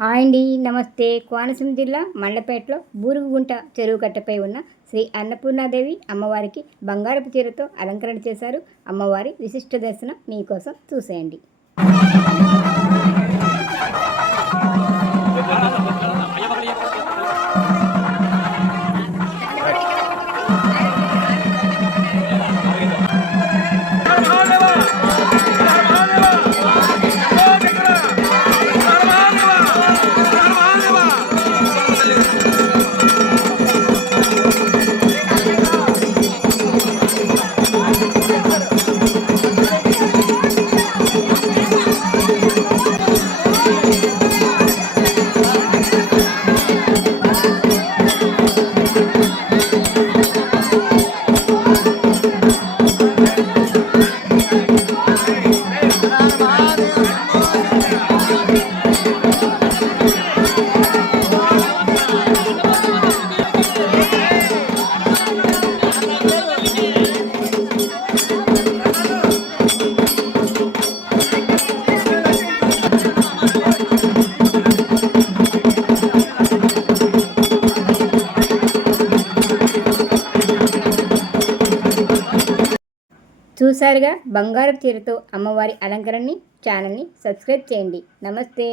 Hi అండి నమస్తే. కోనసీమ జిల్లా మండపేటలో బూరుగుంట చెరువు కట్టపై ఉన్న శ్రీ అన్నపూర్ణాదేవి అమ్మవారికి బంగారపు చీరతో అలంకరణ చేశారు. అమ్మవారి విశిష్ట దర్శనం మీకోసం చూసేయండి. చూసారుగా బంగారు చీరతో అమ్మవారి అలంకరణని ఛానల్ని సబ్స్క్రైబ్ చేయండి. నమస్తే.